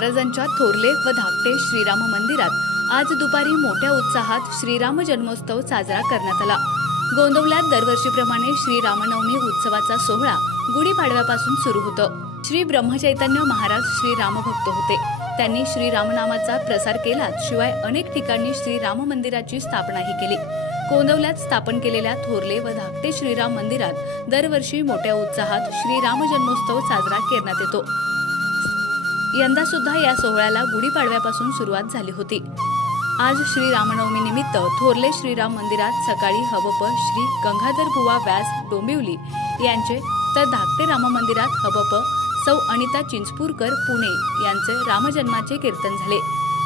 महाराजांच्या थोरले व धाकटे श्रीराम मंदिरात आज दुपारी मोठ्या उत्साहात श्रीराम जन्मोत्सव साजरा करण्यात आला। गोंदवल्यात दरवर्षीप्रमाणे श्रीरामनवमी उत्सवाचा सोहळा गुढीपाडव्यापासून सुरू होतो। श्री ब्रह्मचैतन्य महाराज श्रीरामभक्त होते। त्यांनी श्रीरामनामाचा प्रसार केलाच शिवाय अनेक ठिकाणी श्रीराम मंदिराची स्थापनाही केली। गोंदवल्यात स्थापन केलेल्या थोरले व धाकटे श्रीराम मंदिरात दरवर्षी मोठ्या उत्साहात श्रीराम जन्मोत्सव साजरा करण्यात येतो। यंदा सुद्धा या सोहळ्याला गुढीपाडव्यापासून सुरुवात झाली होती। आज श्रीरामनवमी निमित्त थोरले श्रीराम मंदिरात सकाळी हबप श्री गंगाधर बुवा व्यास डोंबिवली यांचे तर धाकटे राम मंदिरात हबप सौ अनिता चिंचपूरकर पुणे यांचे रामजन्माचे कीर्तन झाले।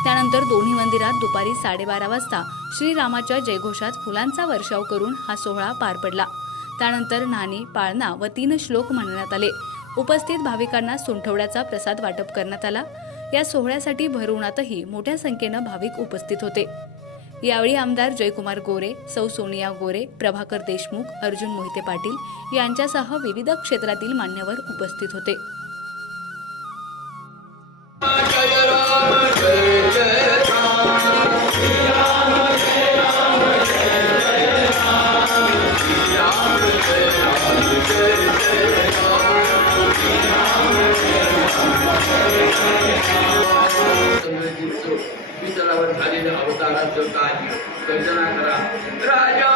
त्यानंतर दोन्ही मंदिरात दुपारी 12:30 वाजता श्रीरामाच्या जयघोषात फुलांचा वर्षाव करून हा सोहळा पार पडला। त्यानंतर नाणी, पाळणा व 3 श्लोक म्हणण्यात आले। उपस्थित भाविकांना सुंठवड्याचा प्रसाद वाटप करण्यात आला। या सोहळ्यासाठी भरवणातही मोठ्या संख्येनं भाविक उपस्थित होते। यावेळी आमदार जयकुमार गोरे, सौ सोनिया गोरे, प्रभाकर देशमुख, अर्जुन मोहिते पाटील यांच्यासह विविध क्षेत्रातील मान्यवर उपस्थित होते। विठ्ठलावर झालेल्या अवताराचं काय गर्जना करा। राजा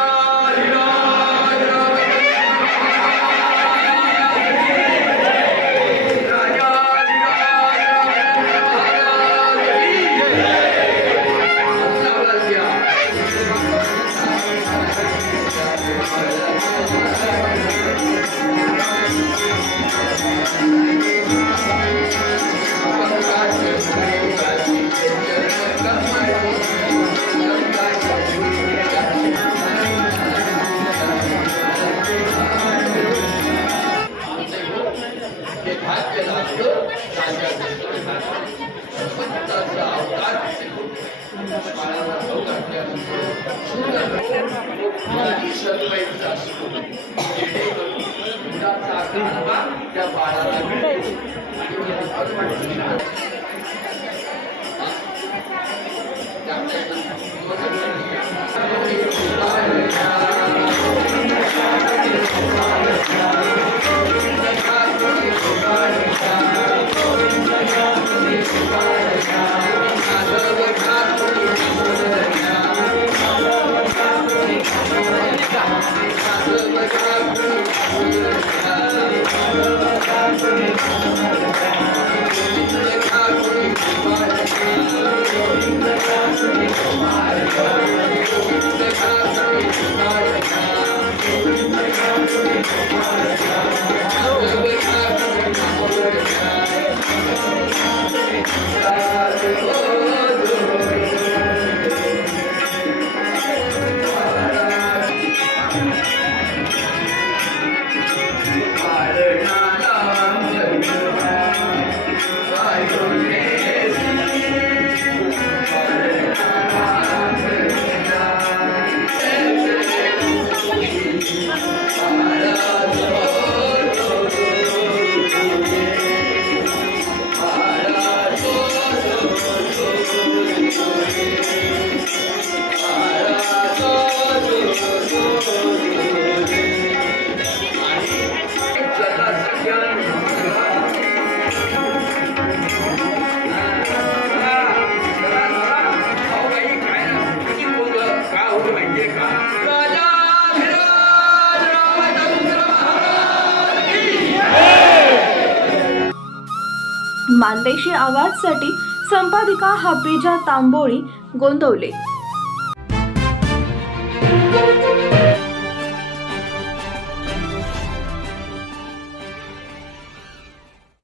मानदेशी आवाजसाठी संपादिका हाफिजा तांबोळी, गोंदवले।